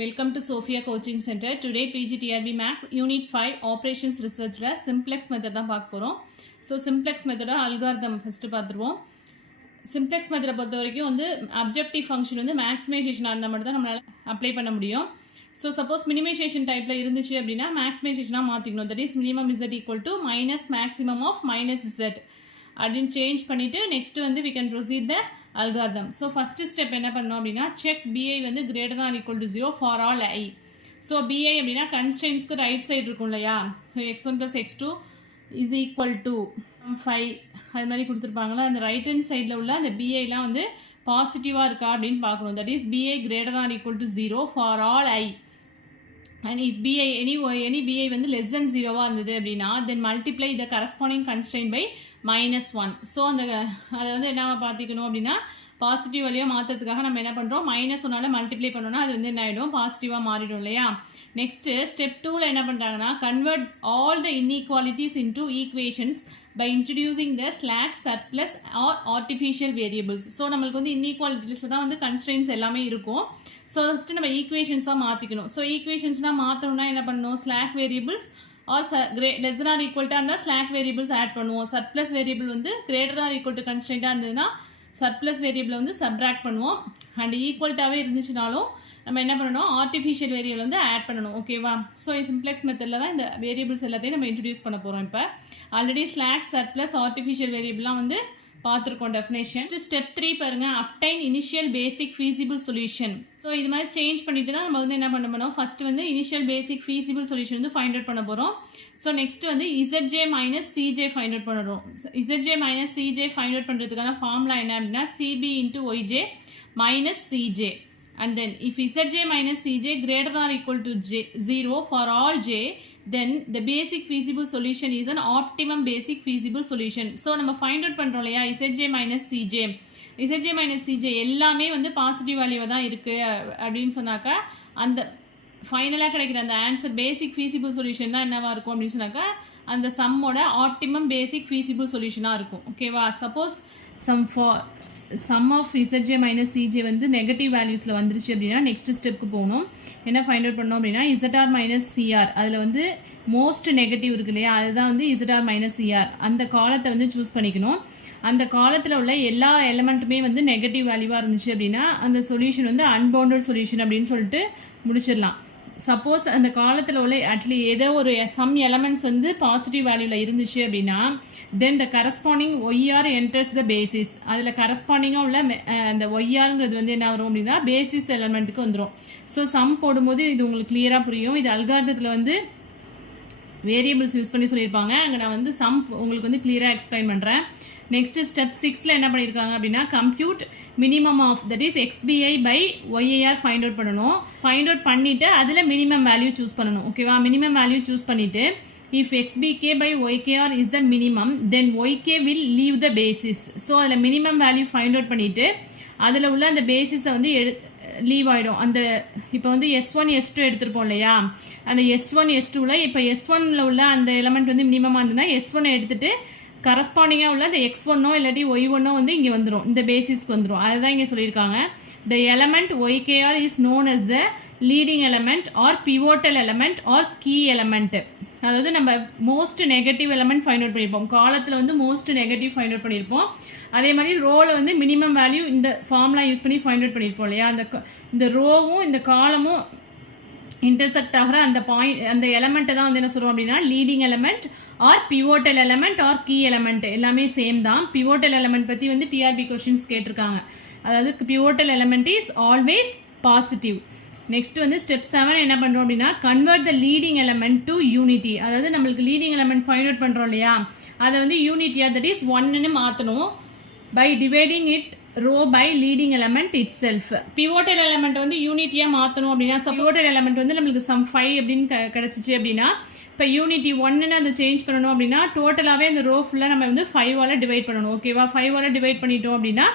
Welcome to Sophia Coaching Center. Today PGTRB Max Unit 5 Operations Research la Simplex method தான் பார்க்க போறோம். So Simplex method algorithm first பார்த்துருவோம். Simplex method பொறுத்த வரைக்கும் வந்து objective function வந்து maximization இருந்தால் மட்டும் தான் நம்மளால அப்ளை பண்ண முடியும். So suppose minimization typeல இருந்துச்சு அப்படின்னா maximizationஆ மாத்திக்கணும். That is minimum z equal to minus maximum of minus z அப்படின்னு சேஞ்ச் பண்ணிட்டு next வந்து we can proceed the algorithm. So first step என்ன பண்ணணும் அப்படின்னா check bi வந்து greater than or equal to 0 for all I. So bi அப்படின்னா constraintsக்கு right side இருக்கும் இல்லையா, so x1 plus x2 is equal to 5 அது மாதிரி கொடுத்துருப்பாங்களா, அந்த ரைட் ஹேண்ட் சைடில் உள்ள அந்த biலாம் வந்து பாசிட்டிவாக இருக்கா அப்படின்னு பார்க்கணும். that is bi greater than or equal to 0 for all I. and if bi any bi வந்து less than 0 இருந்தது அப்படின்னா then multiply the corresponding constraint by -1. So அந்த அதை வந்து என்ன பார்த்திக்கணும் அப்படின்னா பாசிட்டிவ் வழியாக மாற்றுறதுக்காக நம்ம என்ன பண்ணுறோம், -1ஆல் மல்டிப்ளை பண்ணோன்னா அது வந்து என்ன ஆகிடும், பாசிட்டிவாக மாறிடும் இல்லையா. நெக்ஸ்ட்டு ஸ்டெப் 2ல் என்ன பண்ணுறாங்கன்னா convert all the inequalities into equations by introducing the slack, surplus or artificial variables. So நம்மளுக்கு வந்து இன்இக்வாலிட்டிஸ் தான் வந்து கன்ஸ்ட்ரெயின்ஸ் எல்லாமே இருக்கும். ஸோ ஃபஸ்ட்டு நம்ம ஈக்குவேஷன்ஸாக மாற்றிக்கணும். ஸோ ஈக்குவேஷன்ஸ்னால் மாற்றணும்னா என்ன பண்ணணும், slack variables are less than or equal to அந்த ஸ்லாக் வேரியபிள்ஸ் ஆட் பண்ணுவோம். சர்ப்ளஸ் வேரியபிள் வந்து greater than or equal to கன்ஸ்ட்ரெயின்ட்டாக இருந்ததுன்னா சர்ப்ளஸ் வேரியபிள் வந்து சப்ராக்ட் பண்ணுவோம். அண்ட் ஈக்குவல்ட்டாகவே இருந்துச்சுனாலும் நம்ம என்ன பண்ணணும், ஆர்டிஃபிஷியல் வேரியபிள் வந்து ஆட் பண்ணணும். ஓகேவா. ஸோ சிம்ப்ளெக்ஸ் மெத்தடில் தான் இந்த வேரியபிள்ஸ் எல்லாத்தையும் நம்ம இன்ட்ரடியூஸ் பண்ண போகிறோம். இப்போ ஆல்ரெடி ஸ்லாக், சர்ப்ளஸ், ஆர்டிஃபிஷியல் வேரியபிள்லாம் வந்து பார்த்துருக்கோம் டெஃபினேஷன். ஸ்டெப் 3 பாருங்கள், அப்டைன் இனிஷியல் பேசிக் ஃபீசிபிள் சொல்யூஷன். ஸோ இது மாதிரி சேஞ்ச் பண்ணிட்டு தான் நம்ம வந்து என்ன பண்ண போகிறோம், ஃபஸ்ட்டு வந்து இனிஷியல் பேசிக் ஃபீசிபிள் சொல்யூஷன் வந்து ஃபைண்ட் அவுட் பண்ண போகிறோம். ஸோ நெக்ஸ்ட் வந்து ZJ minus CJ find out பண்ணுறோம். ZJ minus CJ find out பண்ணுறதுக்கான ஃபார்முலா என்ன அப்படின்னா CB into OJ minus CJ. And then if Zj minus Cj greater than or equal to 0 for all j, then the basic feasible solution is an optimum basic feasible solution. So நம்ம find out பண்ணுறோம் இல்லையா, Zj minus Cj எல்லாமே வந்து positive வேல்யூவாக தான் இருக்குது அப்படின்னு சொன்னாக்கா அந்த ஃபைனலாக கிடைக்கிற அந்த ஆன்சர் பேசிக் ஃபீசிபிள் சொல்யூஷன் தான் என்னவாக இருக்கும் அப்படின்னு சொன்னாக்கா அந்த சம்மோட ஆப்டிமம் பேசிக் ஃபீசிபிள் சொல்யூஷனாக இருக்கும். ஓகேவா. Suppose sum of Zj minus Cj வந்து நெகட்டிவ் வேல்யூஸில் வந்துருச்சு அப்படின்னா நெக்ஸ்ட் ஸ்டெப்புக்கு போகணும். என்ன ஃபைண்ட் அவுட் பண்ணோம் அப்படின்னா ZR மைனஸ் CR அதில் வந்து மோஸ்ட் நெகட்டிவ் இருக்கு இல்லையா, அதுதான் வந்து ZR மைனஸ் CR. அந்த காலத்தை வந்து சூஸ் பண்ணிக்கணும். அந்த காலத்தில் உள்ள எல்லா எலமெண்ட்டுமே வந்து நெகட்டிவ் வேல்யூவாக இருந்துச்சு அப்படின்னா அந்த சொல்யூஷன் வந்து அன்பவுண்டட் சொல்யூஷன் அப்படின்னு சொல்லிட்டு முடிச்சிடலாம். சப்போஸ் அந்த காலத்தில் உள்ள ஏதோ ஒரு சம் எலமெண்ட்ஸ் வந்து பாசிட்டிவ் வேல்யூவில் இருந்துச்சு அப்படின்னா then the corresponding y r enters the basis. அதில் கரஸ்பாண்டிங்காக உள்ள அந்த ஒய்ஆருங்கிறது வந்து என்ன வரும் அப்படின்னா பேசிஸ் எலமெண்ட்டுக்கு வந்துடும். ஸோ சம் போடும்போது இது உங்களுக்கு கிளியராக புரியும். இது அல்காரிதத்தில் வந்து வேரியபிள்ஸ் யூஸ் பண்ணி சொல்லியிருப்பாங்க. அங்கே நான் வந்து சம் உங்களுக்கு வந்து கிளியராக எக்ஸ்பிளைன் பண்ணுறேன். நெக்ஸ்ட் ஸ்டெப் 6ல் என்ன பண்ணியிருக்காங்க அப்படின்னா compute minimum of that is XBI by OIR find out பண்ணணும். ஃபைண்ட் அவுட் பண்ணிவிட்டு அதில் மினிமம் வேல்யூ சூஸ் பண்ணணும். ஓகேவா. மினிமம் வேல்யூ சூஸ் பண்ணிவிட்டு if XBK by OKR is the minimum then YK will leave the basis. So அதில் minimum value find out பண்ணிவிட்டு அதில் உள்ள அந்த பேசிஸை வந்து லீவ் ஆகிடும். அந்த இப்போ வந்து S1 S2 எடுத்துருப்போம் இல்லையா, அந்த S1 S2வில் இப்போ S1ல் உள்ள அந்த எலமெண்ட் வந்து மினிமமாக இருந்ததுன்னா S1 எடுத்துகிட்டு கரஸ்பாண்டிங்காக உள்ள இந்த X1 இல்லாட்டி Y1 வந்து இங்கே வந்துடும், இந்த பேசிஸ்க்கு வந்துடும். அதுதான் இங்கே சொல்லியிருக்காங்க. The element OKR is known as the leading element or pivotal element or key element. அதாவது நம்ம most negative element find out பண்ணியிருப்போம். காலத்தில் வந்து மோஸ்ட் நெகட்டிவ் ஃபைண்ட் அவுட் பண்ணியிருப்போம். அதே மாதிரி ரோவில் வந்து மினிமம் வேல்யூ இந்த ஃபார்முலா யூஸ் பண்ணி ஃபைண்ட் அவுட் பண்ணியிருப்போம் இல்லையா. இந்த ரோவும் இந்த காலமும் இன்டர்செக்ட் ஆகிற அந்த பாயிண்ட் அந்த எலமெண்ட்டை தான் வந்து என்ன சொல்கிறோம் அப்படின்னா leading element or pivotal element or key element. எல்லாமே சேம் தான். பிவோட்டல் எலமெண்ட் பற்றி வந்து டிஆர்பி கொஸ்டின்ஸ் கேட்டிருக்காங்க. அதாவது pivotal element is always positive. Next வந்து ஸ்டெப் 7 என்ன பண்ணுறோம் அப்படின்னா convert the leading element to unity. அதாவது நம்மளுக்கு லீடிங் எலமெண்ட் ஃபைண்ட் அவுட் பண்ணுறோம் இல்லையா, அதை வந்து யூனிட்டியாக தட் இஸ் 1ன்னு மாற்றணும் by dividing it row by leading element itself. Pivotal element வந்து யூனிட்டியாக மாற்றணும் அப்படின்னா பிவோட்டல் எலமெண்ட் வந்து நம்மளுக்கு சம் 5 அப்படின்னு கிடச்சிச்சு அப்படின்னா இப்போ யூனிட்டி 1ன்னு அதை சேஞ்ச் பண்ணணும் அப்படின்னா டோட்டலாகவே அந்த ரோ ஃபுல்லாக நம்ம வந்து 5ஆல் டிவைட் பண்ணணும். ஓகேவா. 5ஆல் டிவைட் பண்ணிட்டோம் அப்படின்னா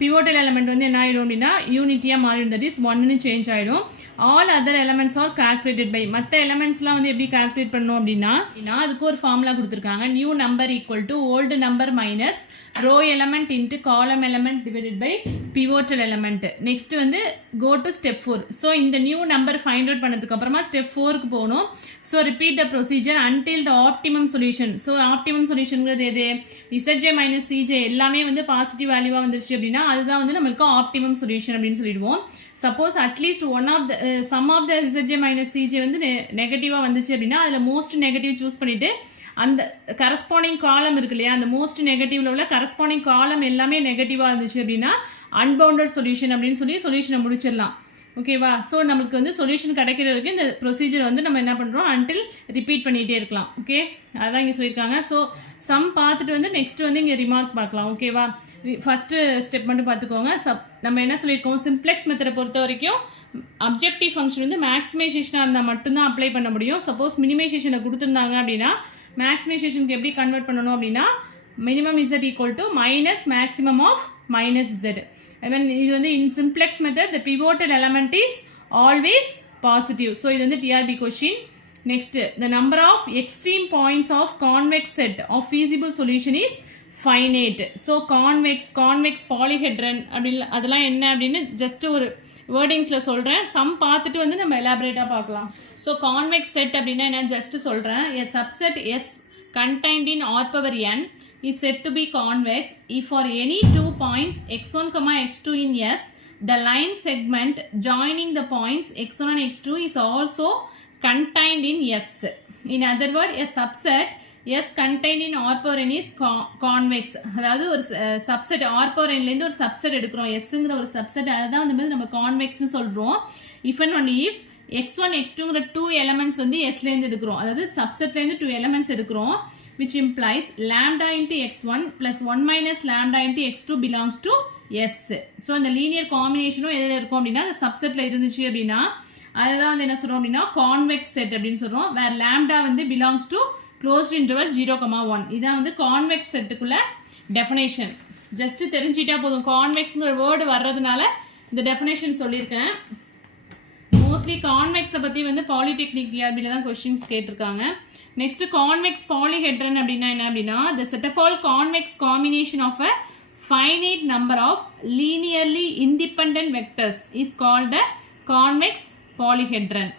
பிவோட்டல் எலமெண்ட் வந்து என்ன ஆகிடும் அப்படின்னா யூனிட்டியாக மாறிடும். தட் இஸ் 1ன்னு சேஞ்ச் ஆகிடும். All other elements are calculated by. மற்ற எலமெண்ட்ஸ்லாம் வந்து எப்படி கால்குலேட் பண்ணணும் அப்படின்னா அதுக்கு ஒரு ஃபார்முலா கொடுத்துருக்காங்க. New number equal to old number minus row element into column element divided by pivotal element. Next வந்து go to step 4. So இந்த new number find out பண்ணதுக்கு அப்புறமா step 4க்கு போகணும். So repeat the procedure until the optimum solution. So optimum solutionங்கிறது எது? Zj minus Cj எல்லாமே வந்து positive வேல்யூவா வந்துருச்சு அப்படின்னா அதுதான் வந்து நம்மளுக்கு optimum solution அப்படின்னு சொல்லிடுவோம். Suppose at least one of the sum of the Zj minus Cj வந்து நெகட்டிவா வந்துச்சு அப்படின்னா அதுல most negative சூஸ் பண்ணிட்டு அந்த கரஸ்பாண்டிங் காலம் இருக்கு இல்லையா அந்த மோஸ்ட் நெகட்டிவ்ல உள்ள கரஸ்பாண்டிங் காலம் எல்லாமே நெகட்டிவாக இருந்துச்சு அப்படின்னா அன்பவுண்டட் சொல்யூஷன் அப்படின்னு சொல்லி சொல்யூஷனை முடிச்சிடலாம். ஓகேவா? ஸோ நம்மளுக்கு வந்து சொல்யூஷன் கிடைக்கிற வரைக்கும் இந்த ப்ரொசீஜர் வந்து நம்ம என்ன பண்ணுறோம் அன்டில் ரிப்பீட் பண்ணிகிட்டே இருக்கலாம். ஓகே, அதான் இங்கே சொல்லியிருக்காங்க. ஸோ சம் பார்த்துட்டு வந்து நெக்ஸ்ட் வந்து இங்கே ரிமார்க் பார்க்கலாம். ஓகேவா? ஃபஸ்ட்டு ஸ்டெப் மட்டும் பார்த்துக்கோங்க. நம்ம என்ன சொல்லியிருக்கோம், சிம்ப்ளெக்ஸ் மெத்தடை பொறுத்த வரைக்கும் அப்ஜெக்டிவ் ஃபங்க்ஷன் வந்து மேக்ஸிமைசேஷனாக இருந்தால் மட்டும்தான் அப்ளை பண்ண முடியும். சப்போஸ் மினிமைசேஷனை கொடுத்துருந்தாங்க அப்படின்னா மேக்ஸிமைசேஷனுக்கு எப்படி கன்வெர்ட் பண்ணணும் அப்படின்னா minimum z equal to minus maximum of minus z. இது வந்து in simplex method the pivoted element is always positive. So இது வந்து TRB question. Next the number of extreme points of convex set of feasible solution is finite. So convex polyhedron அப்படி அதெல்லாம் என்ன அப்படின்னு just ஒரு வேர்டிங்ஸில் சொல்கிறேன். சம் பார்த்துட்டு வந்து நம்ம எலாபரேட்டாக பார்க்கலாம். ஸோ கான்வெக்ஸ் செட் அப்படின்னா என்ன ஜஸ்ட் சொல்கிறேன். A subset S contained in R power n is said to be convex if for any 2 points x1, x2 in S the line segment joining the points x1 and x2 is also contained in S. In other words, a subset S contained in R power n is convex. அதாவது ஒரு subset R power n லேருந்து ஒரு subset எடுக்கிறோம். Sங்கிற ஒரு subset அதுதான் வந்து நம்ம கான்வெக்ஸ்னு சொல்கிறோம். If and only if x1 x2ங்கிற 2 elements வந்து Sலேருந்து எடுக்கிறோம். அதாவது சப்செட்லேருந்து 2 எலமெண்ட்ஸ் எடுக்கிறோம். Which implies lambda into x1 plus 1 minus lambda into x2 belongs to S. So இந்த லீனியர் காம்பினேஷனும் எதில் இருக்கும் அப்படின்னா அந்த சப்செட்டில் இருந்துச்சு அப்படின்னா அதுதான் வந்து என்ன சொல்கிறோம் அப்படின்னா கான்வெக்ஸ் செட் அப்படின்னு சொல்கிறோம். வேர் லேம்டா வந்து பிலாங்ஸ் டு க்ளோஸ்ட் இன்டர்வல் 0,1. இதான் வந்து கான்வெக்ஸ் செட்டுக்குள்ள டெஃபினேஷன். ஜஸ்ட் தெரிஞ்சிட்டா போதும். கான்வெக்ஸ்ங்கிற வேர்டு வர்றதுனால இந்த டெஃபினேஷன் சொல்லியிருக்கேன். மோஸ்ட்லி கான்வெக்ஸை பற்றி வந்து பாலிடெக்னிக் டிஆர்பியில் தான் கொஸ்டின்ஸ் கேட்டிருக்காங்க. நெக்ஸ்ட் கான்வெக்ஸ் பாலிஹெட்ரன் அப்படின்னா என்ன அப்படின்னா the set of all convex combination of a finite number of linearly independent vectors is called a convex polyhedron.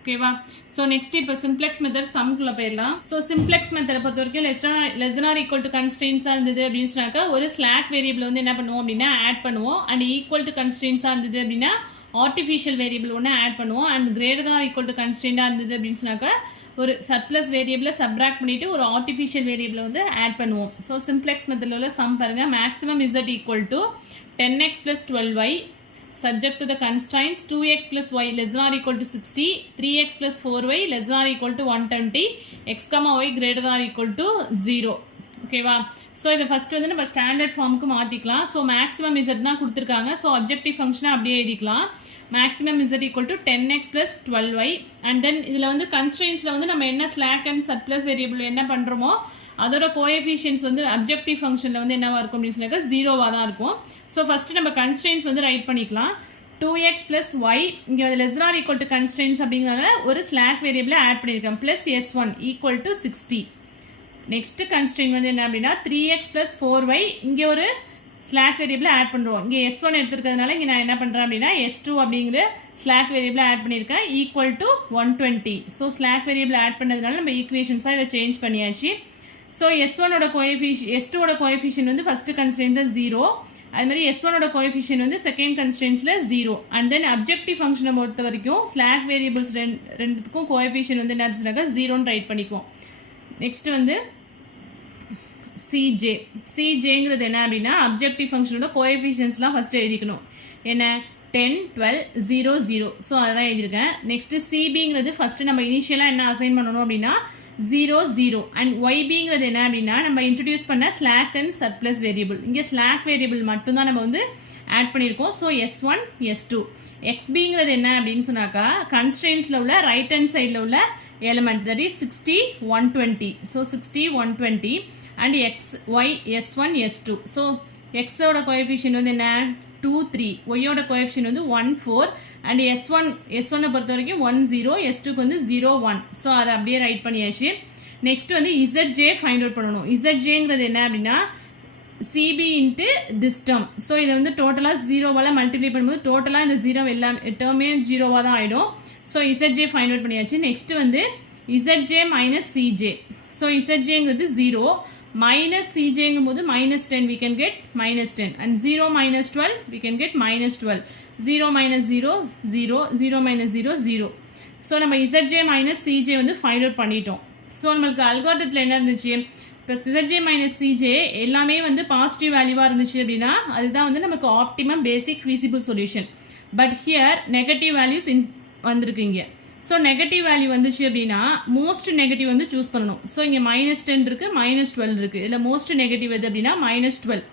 ஓகேவா? ஸோ நெக்ஸ்ட் இப்போ சிம்ப்ளெக்ஸ் மெத்தட் சம்குள்ளே போயிடலாம். ஸோ சிம்ப்ளெக்ஸ் மெத்தடை பொறுத்த வரைக்கும் less than or equal to கன்ஸ்ட்ரெயின்ஸாக இருந்தது அப்படின்னு சொன்னாக்கா ஒரு ஸ்லாக் வேரியபிள் வந்து என்ன பண்ணுவோம் அப்படின்னா ஆட் பண்ணுவோம். அண்ட் ஈக்குவல் டு கன்ஸ்ட்ரெயின்ஸாக இருந்தது அப்படின்னா ஆர்டிஃபிஷியல் வேரியபிள் ஒன்று ஆட் பண்ணுவோம். And greater than or equal to கன்ஸ்ட்ரெயின்டாக இருந்தது அப்படின்னு சொன்னாக்கா ஒரு சர்ப்ளஸ் வேரியபிளை சப்ராக்ட் பண்ணிவிட்டு ஒரு ஆர்டிஃபிஷியல் வேரியபிளை வந்து ஆட் பண்ணுவோம். ஸோ சிம்ப்ளெக்ஸ் மெத்தடில் உள்ள சம் பாருங்கள். Maximum z equal to 10x plus 12y subject to the constraints 2x plus y less than or equal to 60, 3x plus 4y less than or equal to 120, x, y greater than or equal to 0. ஓகேவா? So இதை first வந்து நம்ம standard ஃபார்முக்கு மாற்றிக்கலாம். So maximum z தான் கொடுத்துருக்காங்க. So objective ஃபங்க்ஷனை அப்படியே எழுதிக்கலாம். Maximum z equal to 10x plus 12y. And then இதில் வந்து கன்ஸ்ட்ரெயின்ஸில் வந்து நம்ம என்ன ஸ்லாக் அண்ட் சர்ப்ளஸ் வேரியபிள் என்ன பண்ணுறோமோ அதோட கோஎஃபிஷியன்ஸ் வந்து அப்ஜெக்டிவ் ஃபங்க்ஷனில் வந்து என்னவாக இருக்கும் அப்படின்னு சொன்னாக்கா 0வாக தான் இருக்கும். ஸோ ஃபஸ்ட்டு நம்ம கன்ஸ்ட்ரெயின்ஸ் வந்து ரைட் பண்ணிக்கலாம். 2x plus y இங்கே வந்து less than or equal to constrains அப்படிங்கிறத ஒரு ஸ்லாக் வேரியபிளை ஆட் பண்ணியிருக்கேன். Plus s1 equal to 60. Next constraint வந்து என்ன அப்படின்னா 3x plus 4y இங்கே ஒரு ஸ்லாக் வேரியபிளை ஆட் பண்ணுறோம். இங்கே s1 எடுத்துருக்கிறதுனால இங்கே நான் என்ன பண்ணுறேன் அப்படின்னா s2 அப்படிங்கிற ஸ்லாக் வேரியபிளை ஆட் பண்ணியிருக்கேன் ஈக்குவல் டு 120. ஸோ ஸ்லாக் வேரியபிளை ஆட் பண்ணதுனால நம்ம ஈக்குவேஷன்ஸாக இதை சேஞ்ச் பண்ணியாச்சு. ஸோ s1ஓட கோஎஃபிஷியன் s2ஓட கோஎஃபிஷியன் வந்து ஃபஸ்ட்டு கன்ஸ்ட்ரெயின்ஸில் 0. அது மாதிரி s1ஓட கோஎஃபிஷியன் வந்து செகண்ட் கன்ஸ்ட்ரெயின்ஸில் 0. அண்ட் தென் அப்ஜெக்டிவ் ஃபங்க்ஷனை பொறுத்த வரைக்கும் ஸ்லாக் வேரியபிள்ஸ் ரெண்டுத்துக்கும் கோஎஃபிஷியன் வந்து என்ன இருந்துச்சுனாக்கா 0ன்னு ரைட் பண்ணிக்குவோம். நெக்ஸ்ட் வந்து சிஜேங்கிறது என்ன அப்படின்னா அப்ஜெக்டிவ் ஃபங்க்ஷனோட கோஎஃபிஷியன்ஸ்லாம் ஃபஸ்ட்டு எழுதிக்கணும். என்ன 10, 12, 0, 0. ஸோ அதான் எழுதியிருக்கேன். நெக்ஸ்ட்டு சிபிங்கிறது ஃபஸ்ட்டு நம்ம இனிஷியலாக என்ன அசைன் பண்ணணும் அப்படின்னா 0, 0. அண்ட் ஒய்பிங்கிறது என்ன அப்படின்னா நம்ம இன்ட்ரடியூஸ் பண்ண ஸ்லாக் அண்ட் சர்ப்ளஸ் வேரியபிள். இங்கே ஸ்லாக் வேரியபிள் மட்டும்தான் நம்ம வந்து ஆட் பண்ணியிருக்கோம். So s1, s2. எக்ஸ்பிங்கிறது என்ன அப்படின்னு சொன்னாக்கா கன்ஸ்ட்ரெயின்ஸில் உள்ள ரைட் ஹேண்ட் சைடில் உள்ள element that is 60, 120. So 60, 120. And X Y s1, s2. So எக்ஸோட கோஎஃபிஷியன் வந்து என்ன 2, 3. ஒய்யோட கோஎஃபிஷியன் வந்து 1, 4. அண்ட் s1 பொறுத்த வரைக்கும் 1, 0. s2க்கு வந்து 0, 1. ஸோ அதை அப்படியே ரைட் பண்ணியாச்சு. நெக்ஸ்ட் வந்து zj ஃபைண்ட் அவுட் பண்ணணும். zjங்கிறது என்ன அப்படின்னா CB into this term. So இதை வந்து டோட்டலாக ஜீரோவால் மல்டிப்ளை பண்ணும்போது டோட்டலாக இந்த ஜீரோ எல்லாம் டேர்மே ஜீரோவாக தான் ஆகிடும். ஸோ ZJ ஃபைண்ட் அவுட் பண்ணியாச்சு. நெக்ஸ்ட் வந்து ZJ மைனஸ் CJ. ஸோ ZJங்கிறது 0 மைனஸ் CJங்கும் போது -10 we can get -10 and 0 minus 12 we can get -12. 0 minus 0 0 0 minus 0 0. So நம்ம ZJ மைனஸ் CJ வந்து ஃபைண்ட் அவுட் பண்ணிட்டோம். ஸோ நம்மளுக்கு அல்காரிதத்தில் என்ன இருந்துச்சு, இப்போ ZJ மைனஸ் CJ எல்லாமே வந்து பாசிட்டிவ் வேல்யூவாக இருந்துச்சு அப்படின்னா அதுதான் வந்து நமக்கு optimum basic feasible solution. But here negative values வந்திருக்கு இங்கே. ஸோ நெகட்டிவ் வேல்யூ வந்துச்சு அப்படின்னா மோஸ்ட் நெகட்டிவ் வந்து சூஸ் பண்ணணும். ஸோ இங்கே -10 இருக்குது, -12 இருக்குது. இதில் மோஸ்ட் நெகட்டிவ் எது அப்படின்னா -12.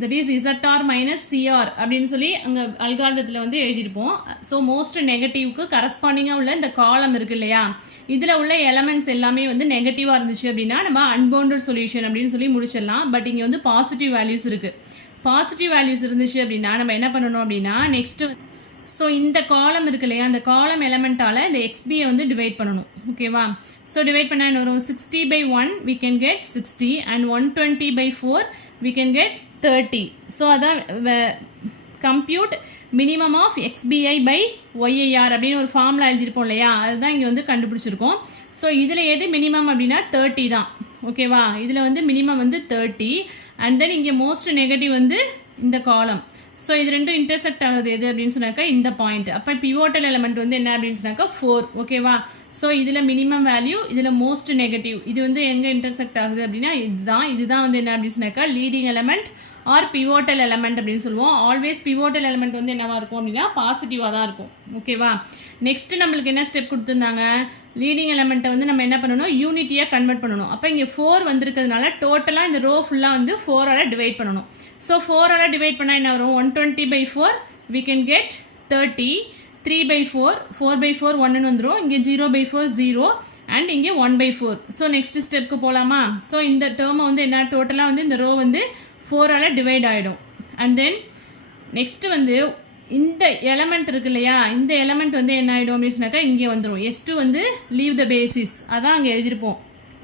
That is ZR minus CR அப்படின்னு சொல்லி அங்கே அல்காரிதத்தில் வந்து எழுதியிருப்போம். ஸோ மோஸ்ட் நெகட்டிவ்க்கு கரஸ்பாண்டிங்காக உள்ள இந்த காலம் இருக்குது இல்லையா, இதில் உள்ள எலமெண்ட்ஸ் எல்லாமே வந்து நெகட்டிவாக இருந்துச்சு அப்படின்னா நம்ம அன்பவுண்டட் சொல்யூஷன் அப்படின்னு சொல்லி முடிச்சிடலாம். பட் இங்கே வந்து பாசிட்டிவ் வேல்யூஸ் இருக்குது. பாசிட்டிவ் வேல்யூஸ் இருந்துச்சு அப்படின்னா நம்ம என்ன பண்ணணும் அப்படின்னா நெக்ஸ்ட்டு ஸோ இந்த காலம் இருக்கு இல்லையா, அந்த காலம் எலமெண்ட்டால் இந்த XBயை வந்து டிவைட் பண்ணணும். ஓகேவா, ஸோ டிவைட் பண்ணால் என்ன வரும், 60/1 we can get 60 and 120/4 we can get 30. So அதான் கம்ப்யூட் மினிமம் ஆஃப் XBI/YIR அப்படின்னு ஒரு ஃபார்முலா எழுதியிருப்போம் இல்லையா, அதுதான் இங்கே வந்து கண்டுபிடிச்சிருக்கோம். ஸோ இதில் எது மினிமம் அப்படின்னா 30 தான். ஓகேவா, இதில் வந்து மினிமம் வந்து 30 அண்ட் தென் இங்கே மோஸ்ட் நெகட்டிவ் வந்து இந்த காலம். ஸோ இது ரெண்டும் இன்டர்செக்ட் ஆகுது எது அப்படின்னு சொன்னாக்கா இந்த பாயிண்ட். அப்போ பிவோட்டல் எலமெண்ட் வந்து என்ன அப்படின்னு சொன்னாக்கா 4. ஓகேவா, ஸோ இதில் மினிமம் வேல்யூ, இதில் மோஸ்ட் நெகட்டிவ், இது வந்து எங்கே இன்டர்செக்ட் ஆகுது அப்படின்னா இதுதான் வந்து என்ன அப்படின்னு சொன்னாக்கா leading element or pivotal element அப்படின்னு சொல்லுவோம். ஆல்வேஸ் பிவோட்டல் எலமெண்ட் வந்து என்னவா இருக்கும் அப்படின்னா பாசிட்டிவாக தான் இருக்கும். ஓகேவா, நெக்ஸ்ட் நம்மளுக்கு என்ன ஸ்டெப் கொடுத்துருந்தாங்க, லீடிங் எலமெண்ட்டை வந்து நம்ம என்ன பண்ணணும், யூனிட்டியாக கன்வெர்ட் பண்ணணும். அப்போ இங்கே 4 வந்திருக்கிறதுனால டோட்டலாக இந்த ரோ ஃபுல்லாக வந்து 4ஆல் டிவைட் பண்ணணும். ஸோ 4ஆல் டிவைட் பண்ணால் என்ன வரும், 120/4 we can get 30. 3/4 4/4 1ன்னு வந்துடும். இங்கே 0/4 0 அண்ட் இங்கே 1/4. ஸோ நெக்ஸ்ட் ஸ்டெப்க்கு போகலாமா. ஸோ இந்த டேர்மை வந்து என்ன டோட்டலாக வந்து இந்த ரோ வந்து 4ஆல் டிவைட் ஆகிடும். அண்ட் தென் நெக்ஸ்ட் வந்து இந்த எலமெண்ட் இருக்கு இல்லையா, இந்த எலமெண்ட் வந்து என்ன ஆகிடும் அப்படின்னு சொன்னாக்கா இங்கே வந்துடும். S2 வந்து லீவ் த பேசிஸ், அதான் அங்கே எழுதியிருப்போம்.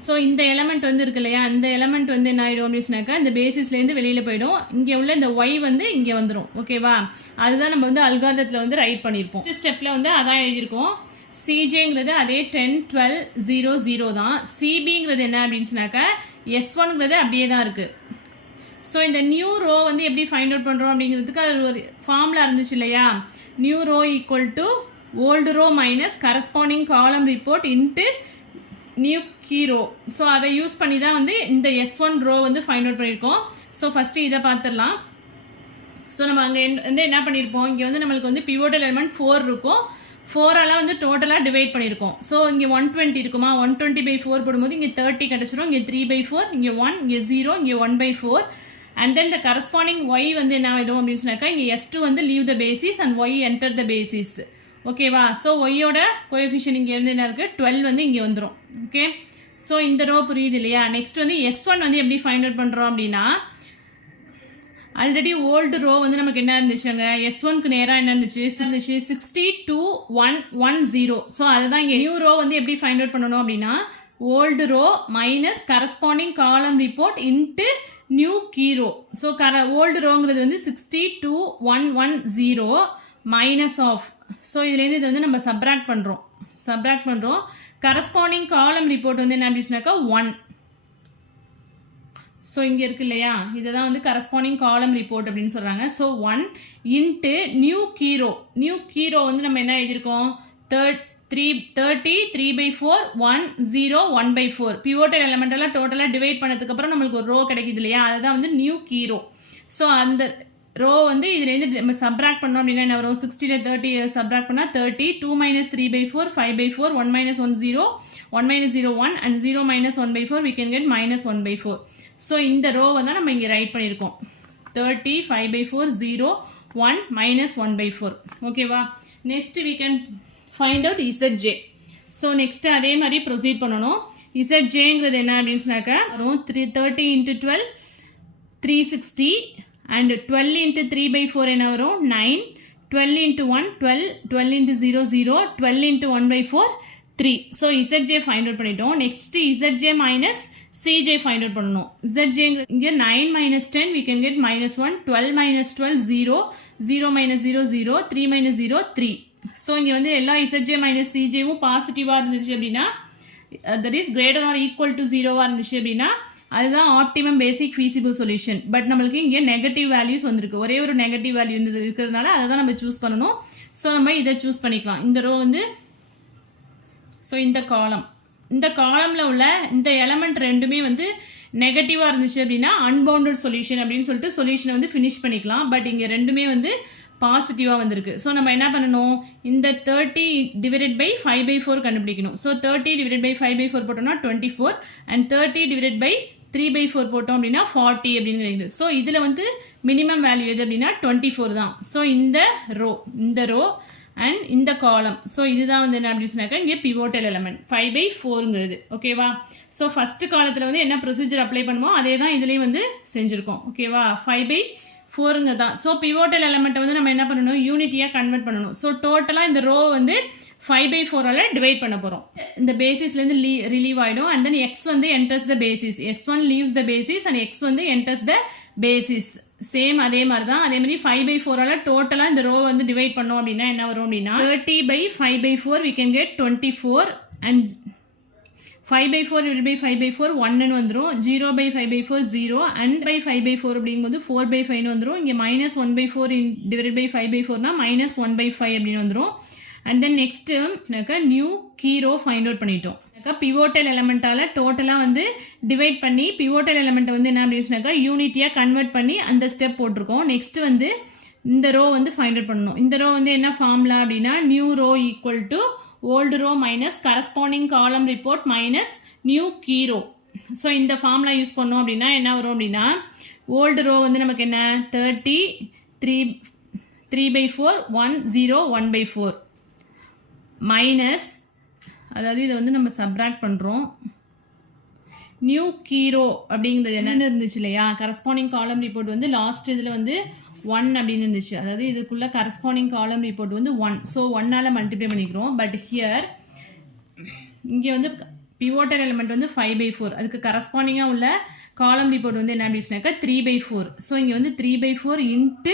ஸோ இந்த எலமெண்ட் வந்து இருக்கு இல்லையா, இந்த எலமெண்ட் வந்து என்ன ஆகிடும் அப்படின்னு சொன்னாக்கா இந்த பேசிஸ்லேருந்து வெளியில் போயிடும். இங்கே உள்ள இந்த Y வந்து இங்கே வந்துடும். ஓகேவா, அதுதான் நம்ம வந்து அல்காரிதத்தில் வந்து ரைட் பண்ணியிருப்போம். ஃபஸ்ட் ஸ்டெப்பில் வந்து அதான் எழுதியிருக்கோம். CJங்கிறது அதே 10 12 0 0 தான். CBங்கிறது என்ன அப்படின்னு சொன்னாக்கா S1ங்கிறது அப்படியே தான் இருக்குது. ஸோ இந்த நியூ ரோ வந்து எப்படி ஃபைண்ட் அவுட் பண்ணுறோம் அப்படிங்கிறதுக்கு அது ஒரு ஃபார்முலா இருந்துச்சு இல்லையா, new row equal to old row minus corresponding column report into new key row. So அதை யூஸ் பண்ணி தான் வந்து இந்த S1 ரோ வந்து ஃபைண்ட் அவுட் பண்ணியிருக்கோம். ஸோ ஃபஸ்ட்டு இதை பார்த்துடலாம். ஸோ நம்ம அங்கே வந்து என்ன பண்ணியிருப்போம், இங்கே வந்து நம்மளுக்கு வந்து பிவோட்டல் எலிமெண்ட் 4 இருக்கும். 4ஆல் வந்து டோட்டலாக டிவைட் பண்ணியிருக்கோம். ஸோ இங்கே 120 இருக்குமா, 120/4 போடும்போது இங்கே 30 கிடச்சிரும். இங்கே 3/4, இங்கே 1, இங்கே 0, இங்கே 1/4 and then the corresponding Y வந்து என்ன ஆகிடும் அப்படின்னு சொன்னாக்கா இங்கே S2 வந்து leave the basis and Y enter the basis. ஓகேவா, ஸோ ஒய்யோட கோஎஃபிஷியன்ட் இங்கே இருந்து என்ன இருக்குது 12 வந்து இங்கே வந்துடும். ஓகே, ஸோ இந்த ரோ புரியுது இல்லையா. நெக்ஸ்ட் வந்து S1 வந்து எப்படி ஃபைண்ட் அவுட் பண்ணுறோம் அப்படின்னா ஆல்ரெடி ஓல்டு ரோ வந்து நமக்கு என்ன இருந்துச்சுங்க, S1க்கு நேராக என்ன இருந்துச்சு 62 1 1 0. ஸோ அதுதான் இங்கே நியூ ரோ வந்து எப்படி ஃபைண்ட் அவுட் பண்ணணும் அப்படின்னா old row minus corresponding column report into new key row. So old ரோங்கிறது வந்து 62 1 1 0 மைனஸ் ஆஃப். ஸோ இதுலேருந்து இது வந்து நம்ம சப்ராக்ட் பண்ணுறோம். கரஸ்பாண்டிங் காலம் ரிப்போர்ட் வந்து என்ன அப்படின்னாக்கா 1. ஸோ இங்கே இருக்கு இல்லையா, இதை தான் வந்து கரஸ்பாண்டிங் காலம் ரிப்போர்ட் அப்படின்னு சொல்கிறாங்க. ஸோ 1 இன்ட்டு நியூ கீரோ வந்து நம்ம என்ன எழுதியிருக்கோம் 30 3/4 1 0 1/4. பிவோட்டல் எலமெண்ட் எல்லாம் டோட்டலாக டிவைட் பண்ணதுக்கப்புறம் நம்மளுக்கு ஒரு ரோ கிடைக்குது இல்லையா, அதுதான் வந்து நியூ கீரோ. ஸோ அந்த ரோ வந்து இதுலேருந்து நம்ம சப்ராக்ட் பண்ணோம் அப்படின்னா என்ன வரும், 60 30 சப்ராக்ட் பண்ணால் 30 2 - 3/4 5/4 1 - 1 0 1 - 0 1 and 0 - 1/4 we can get -1/4. So இந்த ரோ வந்து நம்ம இங்கே ரைட் பண்ணியிருக்கோம் 30 5/4 0 1 - 1/4. ஓகேவா, next we can find out ZJ. So next அதே மாதிரி ப்ரொசீட் பண்ணணும். ZJங்கிறது என்ன அப்படின்னு சொன்னாக்கா 30 × 12 360 and 12 × 3/4 என்ன வரும் 9 12 × 1 12 12 × 0 0 12 × 1/4 3. ஸோ ZJ ஃபைண்ட் அவுட் பண்ணிட்டோம். Next ZJ minus Cj find out பண்ணணும். Zj இங்க 9 minus 10 we can get minus 1, 12 minus 12 0, 0 minus 0 0, 3 minus 0 3. So இங்க வந்து எல்லா Zj minus Cj வும் பாசிட்டிவா இருந்துச்சு அப்படின்னா that is greater or equal to 0வா இருந்துச்சு அப்படின்னா அதுதான் optimum basic feasible solution. But நம்மளுக்கு இங்கே நெகட்டிவ் வேல்யூஸ் வந்திருக்கு, ஒரே ஒரு நெகட்டிவ் வேல்யூ இருக்கிறதுனால அதை தான் நம்ம சூஸ் பண்ணணும். ஸோ நம்ம இதை சூஸ் பண்ணிக்கலாம். இந்த ரோ வந்து ஸோ இந்த காலமில் உள்ள இந்த எலமெண்ட் ரெண்டுமே வந்து நெகட்டிவாக இருந்துச்சு அப்படின்னா அன்பவுண்டட் சொல்யூஷன் அப்படின்னு சொல்லிட்டு சொல்யூஷனை வந்து ஃபினிஷ் பண்ணிக்கலாம். பட் இங்கே ரெண்டுமே வந்து பாசிட்டிவாக வந்திருக்கு. ஸோ நம்ம என்ன பண்ணணும், இந்த 30 டிவைடட் பை 5/4 கண்டுபிடிக்கணும். ஸோ 30 டிவைடட் பை 5/4 போட்டோம்னா 24 அண்ட் 30 டிவைடட் பை 3/4 போட்டோம் அப்படின்னா 40 அப்படின்னு கிடைக்குது. ஸோ இதில் வந்து மினிமம் வேல்யூ எது அப்படின்னா 24 தான். ஸோ இந்த ரோ அண்ட் இந்த காலம், ஸோ இதுதான் வந்து என்ன அப்படின்னு சொன்னாக்கா இங்கே பிவோட்டல் எலமெண்ட் 5/4ங்கிறது. ஓகேவா? ஸோ ஃபஸ்ட்டு காலத்தில் வந்து என்ன ப்ரொசீஜர் அப்ளை பண்ணுவோம் அதே தான் இதுலேயும் வந்து செஞ்சுருக்கோம். ஓகேவா? 5/4ங்க தான். ஸோ பிவோட்டல் எலமெண்ட்டை வந்து நம்ம என்ன பண்ணணும், யூனிட்டியாக கன்வெர்ட் பண்ணணும். ஸோ டோட்டலாக இந்த ரோ வந்து 5/4ஆல் டிவைட் பண்ண போகிறோம். இந்த பேசிஸ்லேருந்து ரிலீவ் ஆகிடும் அண்ட் தென் எக்ஸ் வந்து enters the basis, S1 leaves the basis and X வந்து என்டர்ஸ் த பேசிஸ். சேம் அதே மாதிரி தான். அதே மாதிரி 5/4ஆல் டோட்டலாக இந்த ரோ வந்து டிவைட் பண்ணோம் அப்படின்னா என்ன வரும் அப்படின்னா 30/5/4 we can get 24 and 5/4 divided by 5/4 1ன்னு வந்துடும். 0/5/4 0 and by 5/4 அப்படிங்கும்போது 4/5 வந்துடும். இங்கே -1/4 divided by 5/4னா -1/5 அப்படின்னு வந்துடும். And then next new key row find out பண்ணிட்டோம். பிவோட்டல் எலமெண்ட்டால் டோட்டலாக வந்து டிவைட் பண்ணி பிவோட்டல் எலமெண்ட்டை வந்து என்ன அப்படின்னு சொன்னாக்கா யூனிட்டியாக கன்வெர்ட் பண்ணி அந்த ஸ்டெப் போட்டிருக்கோம். நெக்ஸ்ட்டு வந்து இந்த ரோ வந்து ஃபைண்ட் அவுட் பண்ணணும். இந்த ரோ வந்து என்ன ஃபார்முலா அப்படின்னா new row equal to old row minus corresponding column report minus new key row. So இந்த ஃபார்முலா யூஸ் பண்ணோம் அப்படின்னா என்ன வரும் அப்படின்னா ஓல்டு ரோ வந்து நமக்கு என்ன 30 3/4 1 0 1/4 மைனஸ், அதாவது இதை வந்து நம்ம சப்ராக்ட் பண்ணுறோம். நியூ கீரோ அப்படிங்கிறது என்னென்னு இருந்துச்சு இல்லையா, கரஸ்பாண்டிங் காலம் ரிப்போர்ட் வந்து லாஸ்ட் இதில் வந்து 1 அப்படின்னு இருந்துச்சு. அதாவது இதுக்குள்ள கரஸ்பாண்டிங் காலம் ரிப்போர்ட் வந்து 1. ஸோ 1ஆல் மல்டிப்ளை பண்ணிக்கிறோம். பட் ஹியர் இங்கே வந்து பிவோட்டல் எலிமெண்ட் வந்து 5/4, அதுக்கு கரஸ்பாண்டிங்காக உள்ள காலம் ரிப்போர்ட் வந்து என்ன அப்படின்னாக்கா 3/4. ஸோ இங்கே வந்து 3/4 இன்ட்டு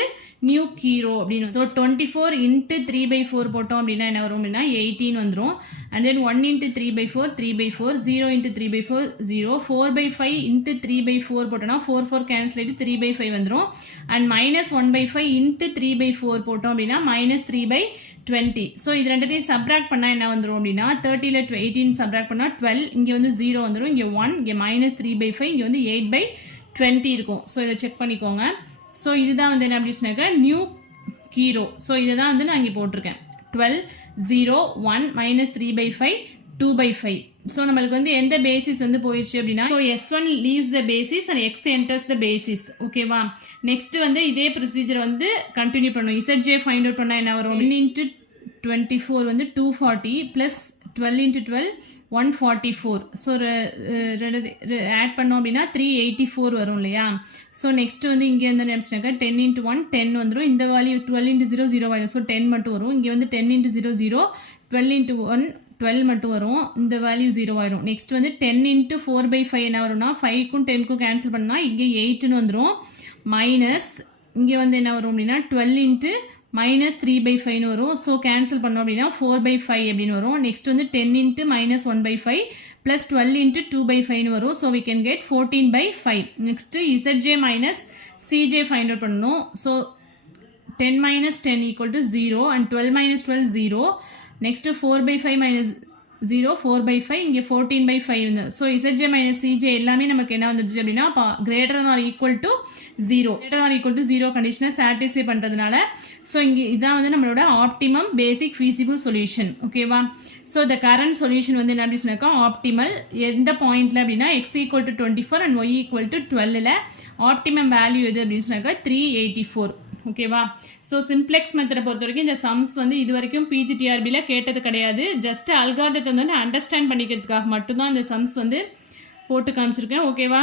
நியூ கீரோ அப்படின்னு. ஸோ 24 இன்ட்டு 3/4 போட்டோம் அப்படின்னா என்ன வரும் அப்படின்னா 18 வந்துடும். And then 1 into 3/4 3/4, 0 into 3/4 0, 4/5 into 3/4 போட்டோம்னா 4 4 கேன்சல் ஆகிட்டு 3/5 வந்துடும். அண்ட் -1/5 இன்ட்டு 3/4 போட்டோம் அப்படின்னா -3/20. ஸோ இது ரெண்டுத்தையும் சப்ராக்ட் பண்ணால் என்ன வந்துடும் அப்படின்னா 30ல் 18 சப்ராக்ட் பண்ணால் 12, இங்கே வந்து 0 வந்துடும், இங்கே 1, இங்கே -3/5, இங்கே வந்து 8/20 இருக்கும். ஸோ இதை செக் பண்ணிக்கோங்க. ஸோ இதுதான் வந்து என்ன அப்படி சொன்னாக்க நியூ கீரோ. ஸோ இதை தான் வந்து நான் இங்கே போட்டிருக்கேன். 12 0 1 -3/5 2/5. ஸோ நம்மளுக்கு வந்து எந்த பேசிஸ் வந்து போயிடுச்சு அப்படின்னா so S1 leaves the basis and X enters the basis. ஓகேவா? நெக்ஸ்ட் வந்து இதே ப்ரொசீஜர் வந்து கண்டினியூ பண்ணும். ZJ ஃபைண்ட் அவுட் பண்ணால் என்ன வரும், 1 இன்ட்டு 24 வந்து 240 ப்ளஸ் 12 இன்ட்டு 12 144. ஸோ ஆட் பண்ணோம் அப்படின்னா 384 வரும் இல்லையா. ஸோ நெக்ஸ்ட் வந்து இங்கே வந்து நினச்சினாக்கா 10 இன்ட்டு 1 10 வந்துடும். இந்த வேல்யூ 12 இன்ட்டு 0 0 ஆகிடும். ஸோ 10 மட்டும் வரும். இங்கே வந்து 10 இன்ட்டு 0 0, 12 இன்ட்டு 1 12 மட்டும் வரும். இந்த வேல்யூ 0 ஆகிடும். நெக்ஸ்ட் வந்து 10 இன்ட்டு 4/5 என்ன வரும்னா 5க்கும் 10க்கும் கேன்சல் பண்ணால் இங்கே 8ன்னு வந்துடும். மைனஸ் இங்கே வந்து என்ன வரும் அப்படின்னா 12 இன்ட்டு -3/5 வரும். ஸோ கேன்சல் பண்ணோம் அப்படின்னா 4/5 அப்படின்னு வரும். நெக்ஸ்ட் வந்து 10 இன்ட்டு -1/5 ப்ளஸ் 12 இன்ட்டு 2/5 வரும். So we can get 14/5. Next ZJ minus CJ find out பண்ணணும். So 10 - 10 equal to 0 and 12 - 12 0. Next 4/5 minus 0 4/5, இங்கே 14/5 வந்து. ஸோ ZJ மைனஸ் CJ எல்லாமே நமக்கு என்ன வந்துடுச்சு அப்படின்னா greater or equal to 0, greater or equal to 0 கண்டிஷனை சாட்டிஸ்ஃபை பண்ணுறதுனால ஸோ இங்கே இதான் வந்து நம்மளோட ஆப்டிமம் பேசிக் ஃபீசிபிள் சொல்யூஷன். ஓகேவா? ஸோ இந்த கரண்ட் சொல்யூஷன் வந்து என்ன அப்படி சொன்னாக்கா ஆப்டிமல் எந்த பாயிண்ட்டில் அப்படின்னா x equal to 24 and y equal to 12ல் ஆப்டிமம் வேல்யூ எது அப்படின்னு சொன்னாக்கா 384. ஓகேவா? ஸோ சிம்ப்ளெக்ஸ் மெத்தடை பொறுத்த வரைக்கும் இந்த சம்ஸ் வந்து இது வரைக்கும் PGTRBயில் கேட்டது கிடையாது. ஜஸ்ட் அல்காரிதத்தை வந்து அண்டர்ஸ்டாண்ட் பண்ணிக்கிறதுக்காக மட்டும்தான் இந்த சம்ஸ் வந்து போட்டு காமிச்சிருக்கேன். ஓகேவா?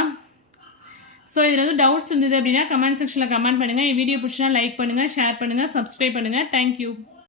ஸோ இதில் வந்து டவுட்ஸ் இருந்தது அப்படின்னா கமெண்ட் செக்ஷனில் கமெண்ட் பண்ணுங்கள். வீடியோ பிடிச்சினா லைக் பண்ணுங்கள், ஷேர் பண்ணுங்கள், சப்ஸ்கிரைப் பண்ணுங்கள். தேங்க்யூ.